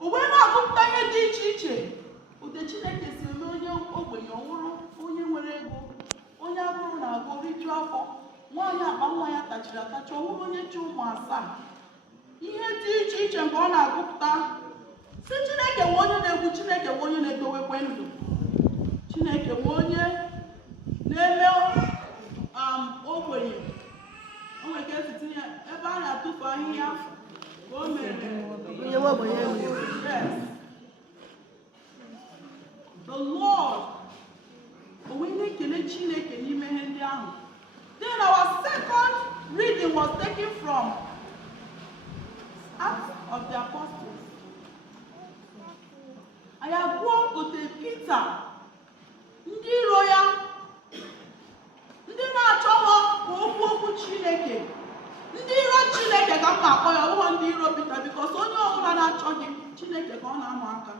uwe na-agụpụta ihe dị iche iche. Ude Chineke si eme onye ogbenye ọhụrụ, onye nwere ego, onye agụrụ na-agụ riju afọ, nwaanyị akpa nwa ya tachiri atachi, ọhụrụ onye chi ụmụ 7. Ihe dị iche iche nke ọ na-agụpụta. Si Chineke nwe onye na-egwu, Chineke nwe onye na-edowekwe ndụ, Chineke nwe onye na-eme ogbenye. O nwere ka esi tinye ebe a na-atụfu ahịhịa ka o mere onye nwe ogbenye nwere. yes. The Lord, onwe na-ekele Chineke n'ime ihe ndị ahụ. Then our second reading was taken from Acts of the Apostles. Anyị agụọ ote Pita, ndị iro ya, ndị na-achọghọ ka okwu Chineke, ndị iro Chineke ka m na-akpọ ya, ọhụrụ ndị iro Pita, because onye ọbụla na-achọghị Chineke ka ọ na-ama aka.